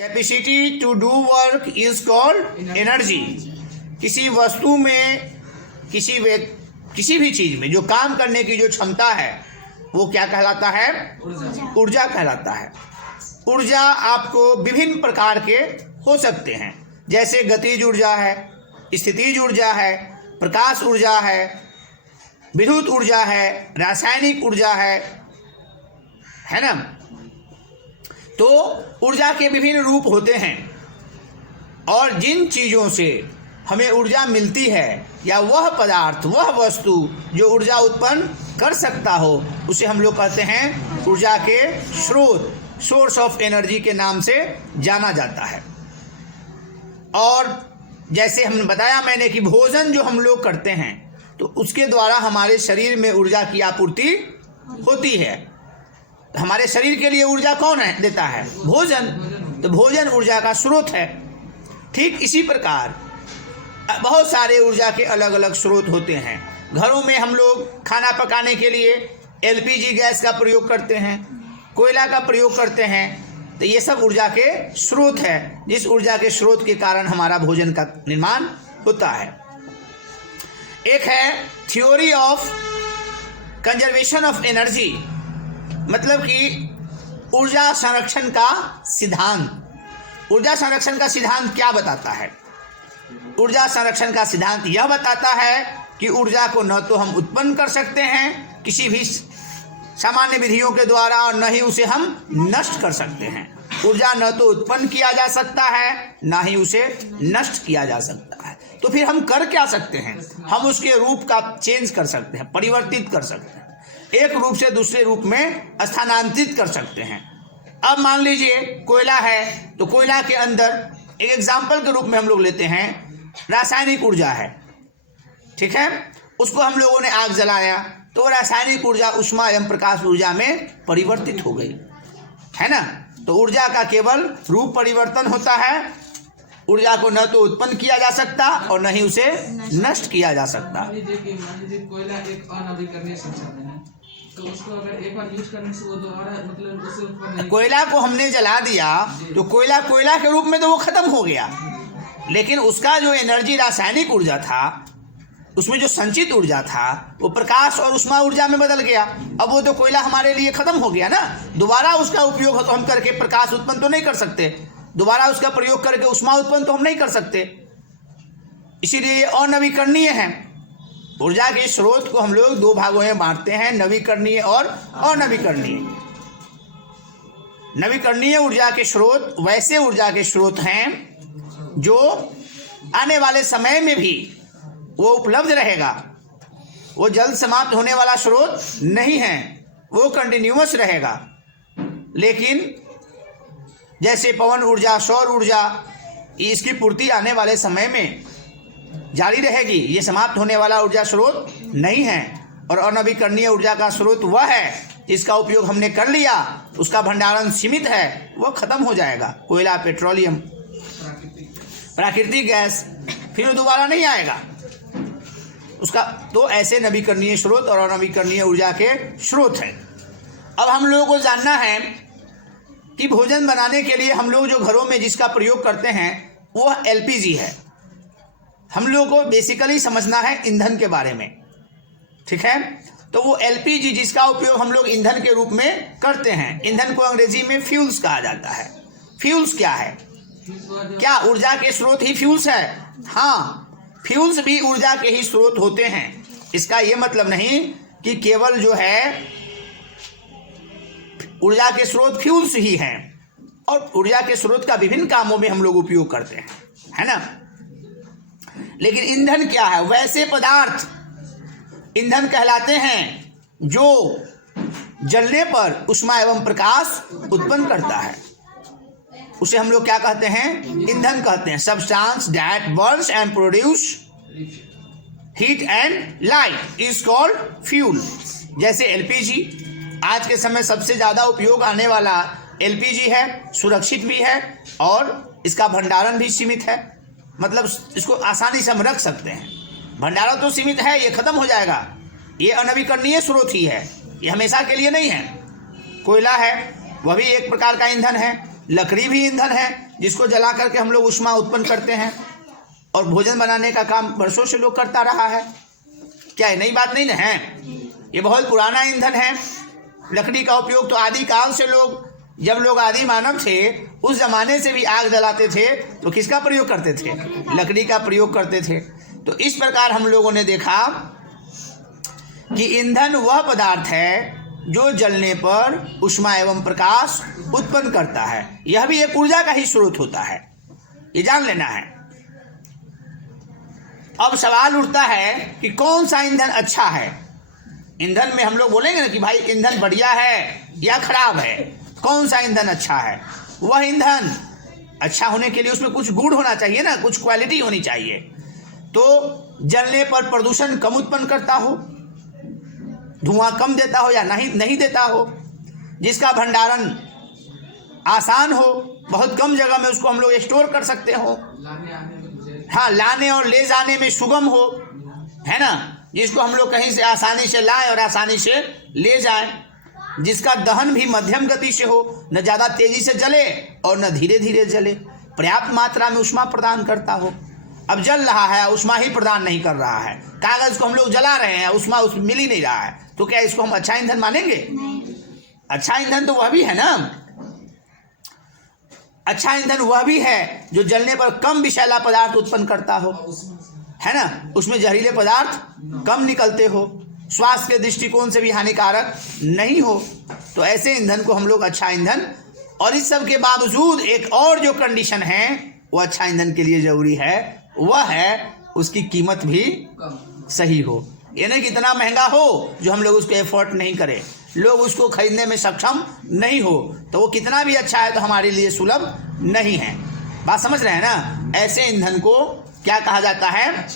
Capacity to do work is called energy. किसी वस्तु में, किसी भी चीज में जो काम करने की जो क्षमता है वो क्या कहलाता है? ऊर्जा कहलाता है। ऊर्जा आपको विभिन्न प्रकार के हो सकते हैं, जैसे गतिज ऊर्जा है, स्थितिज ऊर्जा है, प्रकाश ऊर्जा है, विद्युत ऊर्जा है, रासायनिक ऊर्जा है ना। तो ऊर्जा के विभिन्न रूप होते हैं और जिन चीज़ों से हमें ऊर्जा मिलती है या वह पदार्थ, वह वस्तु जो ऊर्जा उत्पन्न कर सकता हो उसे हम लोग कहते हैं ऊर्जा के स्रोत, सोर्स ऑफ एनर्जी के नाम से जाना जाता है। और जैसे हमने बताया मैंने कि भोजन जो हम लोग करते हैं तो उसके द्वारा हमारे शरीर में ऊर्जा की आपूर्ति होती है। हमारे शरीर के लिए ऊर्जा कौन है देता है? भोजन। तो भोजन ऊर्जा का स्रोत है। ठीक इसी प्रकार बहुत सारे ऊर्जा के अलग अलग स्रोत होते हैं। घरों में हम लोग खाना पकाने के लिए एलपीजी गैस का प्रयोग करते हैं, कोयला का प्रयोग करते हैं। तो ये सब ऊर्जा के स्रोत है, जिस ऊर्जा के स्रोत के कारण हमारा भोजन का निर्माण होता है। एक है theory of conservation of energy, मतलब कि ऊर्जा संरक्षण का सिद्धांत। ऊर्जा संरक्षण का सिद्धांत क्या बताता है? ऊर्जा संरक्षण का सिद्धांत यह बताता है कि ऊर्जा को न तो हम उत्पन्न कर सकते हैं किसी भी सामान्य विधियों के द्वारा और न ही उसे हम नष्ट कर सकते हैं। ऊर्जा न तो उत्पन्न किया जा सकता है न ही उसे नष्ट किया जा सकता है। तो फिर हम कर क्या सकते हैं? हम उसके रूप का चेंज कर सकते हैं, परिवर्तित कर सकते हैं, एक रूप से दूसरे रूप में स्थानांतरित कर सकते हैं। अब मान लीजिए कोयला है तो कोयला के अंदर एक एग्जाम्पल के रूप में हम लोग लेते हैं रासायनिक ऊर्जा है, ठीक है। उसको हम लोगों ने आग जलाया तो रासायनिक ऊर्जा ऊष्मा एवं प्रकाश ऊर्जा में परिवर्तित हो गई, है ना। तो ऊर्जा का केवल रूप परिवर्तन होता है। ऊर्जा को न तो उत्पन्न किया जा सकता और न ही उसे नष्ट किया जा सकता। मान लीजिए कोयला एक अनवीकरणीय संसाधन है, तो उसको अगर एक बार यूज करने से वो दोबारा मतलब उससे उत्पन्न कोयला को हमने जला दिया तो कोयला के रूप में तो वो खत्म हो गया, लेकिन उसका जो एनर्जी रासायनिक ऊर्जा था, उसमें जो संचित ऊर्जा था वो प्रकाश और ऊष्मा ऊर्जा में बदल गया। अब वो तो कोयला हमारे लिए खत्म हो गया ना। दोबारा उसका उपयोग तो हम करके प्रकाश उत्पन्न तो नहीं कर सकते, दोबारा उसका प्रयोग करके ऊष्मा उत्पन्न तो हम नहीं कर सकते, इसीलिए ये अनवीकरणीय है। ऊर्जा के स्रोत को हम लोग दो भागों में बांटते हैं, नवीकरणीय और अनवीकरणीय। नवीकरणीय ऊर्जा के स्रोत वैसे ऊर्जा के स्रोत हैं जो आने वाले समय में भी वो उपलब्ध रहेगा, वो जल्द समाप्त होने वाला स्रोत नहीं है, वो कंटिन्यूअस रहेगा। लेकिन जैसे पवन ऊर्जा, सौर ऊर्जा, इसकी पूर्ति आने वाले समय में जारी रहेगी, ये समाप्त होने वाला ऊर्जा स्रोत नहीं है। और अनवीकरणीय ऊर्जा का स्रोत वह है जिसका उपयोग हमने कर लिया, उसका भंडारण सीमित है, वह खत्म हो जाएगा। कोयला, पेट्रोलियम, प्राकृतिक गैस फिर वो दोबारा नहीं आएगा उसका। तो ऐसे नवीकरणीय स्रोत और अनवीकरणीय ऊर्जा के स्रोत हैं। अब हम लोगों को जानना है कि भोजन बनाने के लिए हम लोग जो घरों में जिसका प्रयोग करते हैं वह एलपीजी है। हम लोग को बेसिकली समझना है ईंधन के बारे में, ठीक है। तो वो एलपीजी जिसका उपयोग हम लोग ईंधन के रूप में करते हैं, ईंधन को अंग्रेजी में फ्यूल्स कहा जाता है। फ्यूल्स क्या है? क्या ऊर्जा के स्रोत ही फ्यूल्स है? हाँ, फ्यूल्स भी ऊर्जा के ही स्रोत होते हैं। इसका ये मतलब नहीं कि केवल जो है ऊर्जा के स्रोत फ्यूल्स ही हैं, और ऊर्जा के स्रोत का विभिन्न कामों में हम लोग उपयोग करते हैं, है ना। लेकिन ईंधन क्या है? वैसे पदार्थ ईंधन कहलाते हैं जो जलने पर ऊष्मा एवं प्रकाश उत्पन्न करता है। उसे हम लोग क्या कहते हैं? ईंधन कहते हैं। Substance that Burns and produce heat and light is called fuel. जैसे एलपीजी, आज के समय सबसे ज़्यादा उपयोग आने वाला एलपीजी है, सुरक्षित भी है और इसका भंडारण भी सीमित है। मतलब इसको आसानी से हम रख सकते हैं। भंडारण तो सीमित है, ये खत्म हो जाएगा। ये अनवीकरणीय स्रोत ही है, ये हमेशा के लिए नहीं है। कोयला है, वह भी एक प्रकार का ईंधन है, लकड़ी भी ईंधन है, जिसको जला करके हम लोग ऊष्मा उत्पन्न करते हैं, और भोजन बनाने का काम वर्षों से लोग करता रहा है। क्या ये नई बात नहीं ना है? ये बहुत पुराना ईंधन है। लकड़ी का उपयोग तो आदिकाल से लोग, जब लोग आदि मानव थे उस जमाने से भी आग जलाते थे तो किसका प्रयोग करते थे? लकड़ी का प्रयोग करते थे। तो इस प्रकार हम लोगों ने देखा कि ईंधन वह पदार्थ है जो जलने पर ऊष्मा एवं प्रकाश उत्पन्न करता है। यह भी एक ऊर्जा का ही स्रोत होता है, ये जान लेना है। अब सवाल उठता है कि कौन सा ईंधन अच्छा है। ईंधन में हम लोग बोलेंगे ना कि भाई ईंधन बढ़िया है या खराब है, कौन सा ईंधन अच्छा है? वह ईंधन अच्छा होने के लिए उसमें कुछ गुण होना चाहिए ना, कुछ क्वालिटी होनी चाहिए। तो जलने पर प्रदूषण कम उत्पन्न करता हो, धुआं कम देता हो या नहीं देता हो, जिसका भंडारण आसान हो, बहुत कम जगह में उसको हम लोग स्टोर कर सकते हो, हाँ, लाने और ले जाने में सुगम हो, है ना, जिसको हम लोग कहीं से आसानी से लाएं और आसानी से ले जाएं, जिसका दहन भी मध्यम गति से हो, न ज़्यादा तेजी से जले और न धीरे धीरे जले, पर्याप्त मात्रा में ऊष्मा प्रदान करता हो। अब जल रहा है, ऊष्मा ही प्रदान नहीं कर रहा है, कागज को हम लोग जला रहे हैं, ऊष्मा उसमें मिल ही नहीं रहा है, तो क्या इसको हम अच्छा ईंधन मानेंगे? अच्छा ईंधन तो वह भी है ना, अच्छा ईंधन वह भी है जो जलने पर कम विषैला पदार्थ उत्पन्न करता हो, है ना, उसमें जहरीले पदार्थ कम निकलते हो, स्वास्थ्य के दृष्टिकोण से भी हानिकारक नहीं हो। तो ऐसे ईंधन को हम लोग अच्छा ईंधन, और इस सब के बावजूद एक और जो कंडीशन है वो अच्छा ईंधन के लिए जरूरी है, वह है उसकी कीमत भी सही हो। ये नहीं कि इतना महंगा हो जो हम लोग उसको एफोर्ड नहीं करें, लोग उसको खरीदने में सक्षम नहीं हो, तो वो कितना भी अच्छा है तो हमारे लिए सुलभ नहीं है। बात समझ रहे हैं ना? ऐसे ईंधन को क्या कहा जाता है?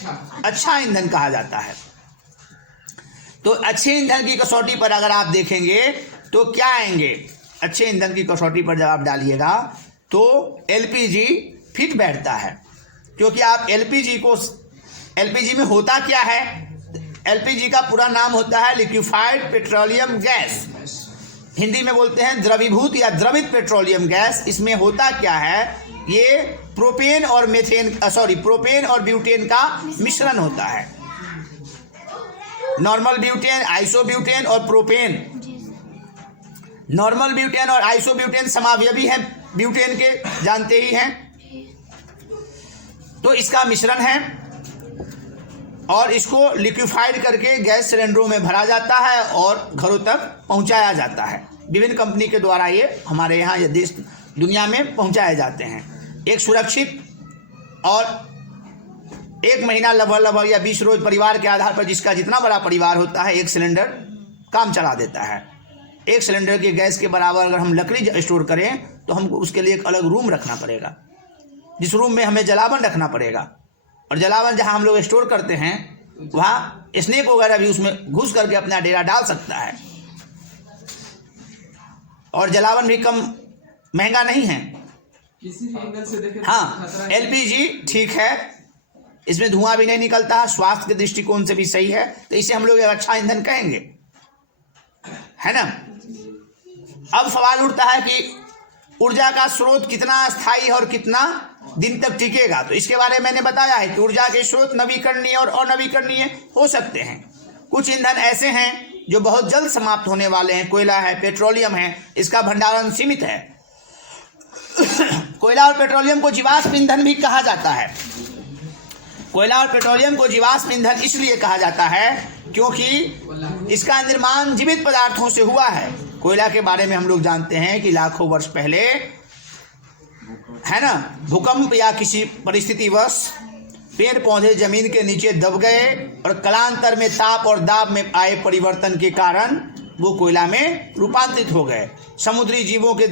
अच्छा ईंधन कहा जाता है। तो अच्छे ईंधन की कसौटी पर अगर आप देखेंगे तो क्या आएंगे? अच्छे ईंधन की कसौटी पर जब आप डालिएगा तो एलपीजी फिट बैठता है, क्योंकि आप एलपीजी में होता क्या है? एलपीजी का पूरा नाम होता है लिक्विफाइड पेट्रोलियम गैस, हिंदी में बोलते हैं द्रवीभूत या द्रवित पेट्रोलियम गैस। इसमें होता क्या है? ये प्रोपेन और ब्यूटेन का मिश्रण होता है। नॉर्मल ब्यूटेन, आइसोब्यूटेन और प्रोपेन। नॉर्मल ब्यूटेन और आइसोब्यूटेन समावयवी हैं ब्यूटेन के, जानते ही हैं। तो इसका मिश्रण है और इसको लिक्विफाइड करके गैस सिलेंडरों में भरा जाता है और घरों तक पहुंचाया जाता है। विभिन्न कंपनी के द्वारा ये हमारे यहाँ या देश दुनिया में पहुंचाए जाते हैं। एक सुरक्षित और 1 महीना लगभग या 20 रोज परिवार के आधार पर, जिसका जितना बड़ा परिवार होता है, एक सिलेंडर काम चला देता है। एक सिलेंडर के गैस के बराबर अगर हम लकड़ी स्टोर करें तो हमको उसके लिए एक अलग रूम रखना पड़ेगा, जिस रूम में हमें जलावन रखना पड़ेगा, और जलावन जहां हम लोग स्टोर करते हैं वहां स्नेक वगैरह भी उसमें घुस करके अपना डेरा डाल सकता है। और जलावन भी कम महंगा नहीं है। किसी भी एंगल से देखें हाँ, एलपीजी ठीक है, इसमें धुआं भी नहीं निकलता है, स्वास्थ्य के दृष्टिकोण से भी सही है, तो इसे हम लोग एक अच्छा ईंधन कहेंगे, है ना। अब सवाल उठता है कि ऊर्जा का स्रोत कितना स्थायी और कितना दिन तक टिकेगा। तो इसके बारे में मैंने बताया है कि ऊर्जा के स्रोत नवीकरणीय और अनवीकरणीय हो सकते हैं। कुछ ईंधन ऐसे हैं जो बहुत जल्द समाप्त होने वाले हैं, कोयला है, पेट्रोलियम है, इसका भंडारण सीमित है। कोयला और पेट्रोलियम को जीवाश्म ईंधन भी कहा जाता है। कोयला और पेट्रोलियम को जीवाश्म ईंधन इसलिए कहा जाता है क्योंकि इसका निर्माण जीवित पदार्थों से हुआ है। कोयला के बारे में हम लोग जानते हैं कि लाखों वर्ष पहले, है ना, भूकंप या किसी परिस्थितिवश पेड़ पौधे जमीन के नीचे दब गए और कालांतर में ताप और दाब में आए परिवर्तन के कारण वो कोयला में रूपांतरित हो गए। समुद्री जीवों के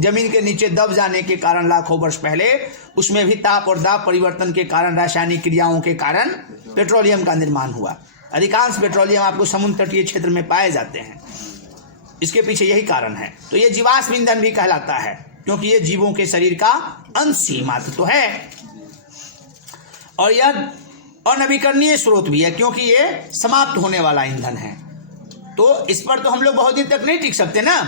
जमीन के नीचे दब जाने के कारण लाखों वर्ष पहले उसमें भी ताप और दाब परिवर्तन के कारण, रासायनिक क्रियाओं के कारण पेट्रोलियम का निर्माण हुआ। अधिकांश पेट्रोलियम आपको समुद्र तटीय क्षेत्र में पाए जाते हैं, इसके पीछे यही कारण है। तो ये जीवाश्म ईंधन भी कहलाता है क्योंकि ये जीवों के शरीर का अंश ही मात्र तो है, और यह अनवीकरणीय स्रोत भी है क्योंकि ये समाप्त होने वाला ईंधन है। तो इस पर तो हम लोग बहुत दिन तक नहीं टिक सकते ना,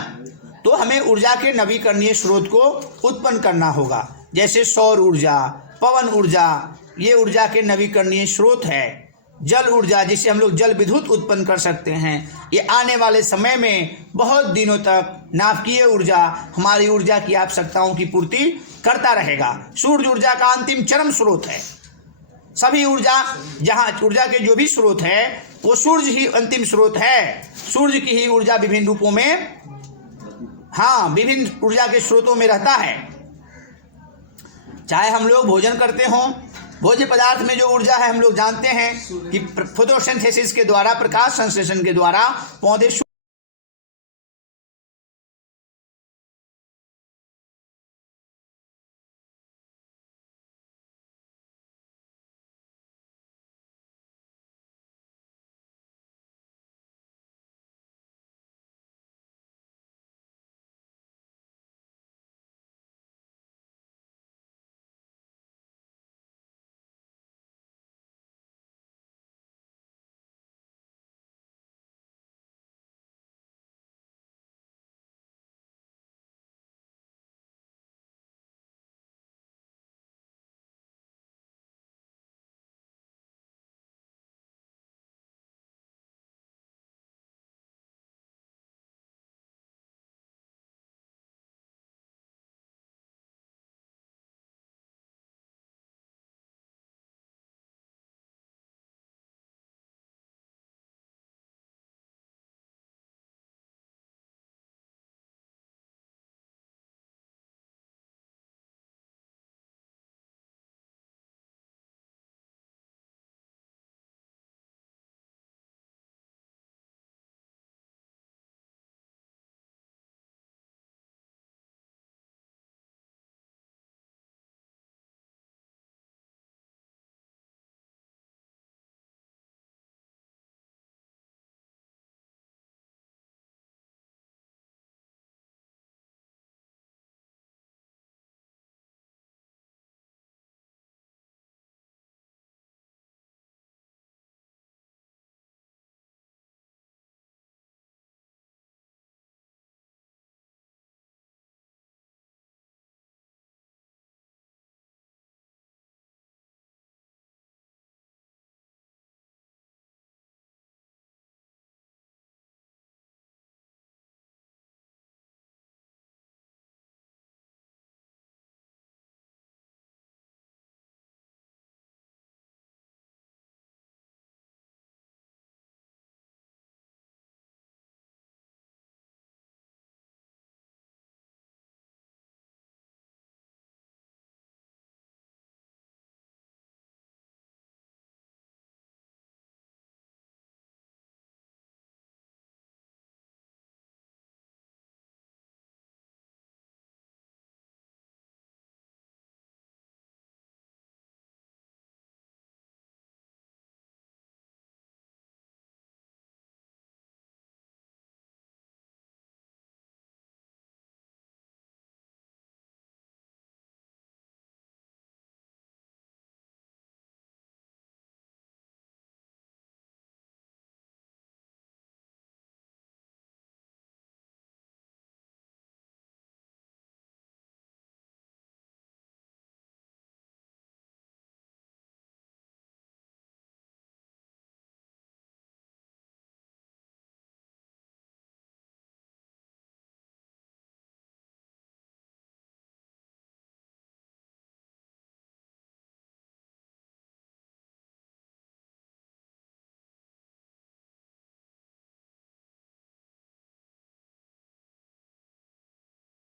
तो हमें ऊर्जा के नवीकरणीय स्रोत को उत्पन्न करना होगा। जैसे सौर ऊर्जा, पवन ऊर्जा, ये ऊर्जा के नवीकरणीय स्रोत है। जल ऊर्जा, जिससे हम लोग जल विद्युत उत्पन्न कर सकते हैं, ये आने वाले समय में बहुत दिनों तक नाभिकीय ऊर्जा हमारी ऊर्जा की आवश्यकताओं की पूर्ति करता रहेगा। सूर्य ऊर्जा का अंतिम चरम स्रोत है। सभी ऊर्जा, जहाँ ऊर्जा के जो भी स्रोत है वो सूर्य ही अंतिम स्रोत है। सूर्य की ही ऊर्जा विभिन्न रूपों में, हाँ, विभिन्न ऊर्जा के स्रोतों में रहता है। चाहे हम लोग भोजन करते हों, भोज्य पदार्थ में जो ऊर्जा है हम लोग जानते हैं कि फोटोसिंथेसिस के द्वारा, प्रकाश संश्लेषण के द्वारा पौधे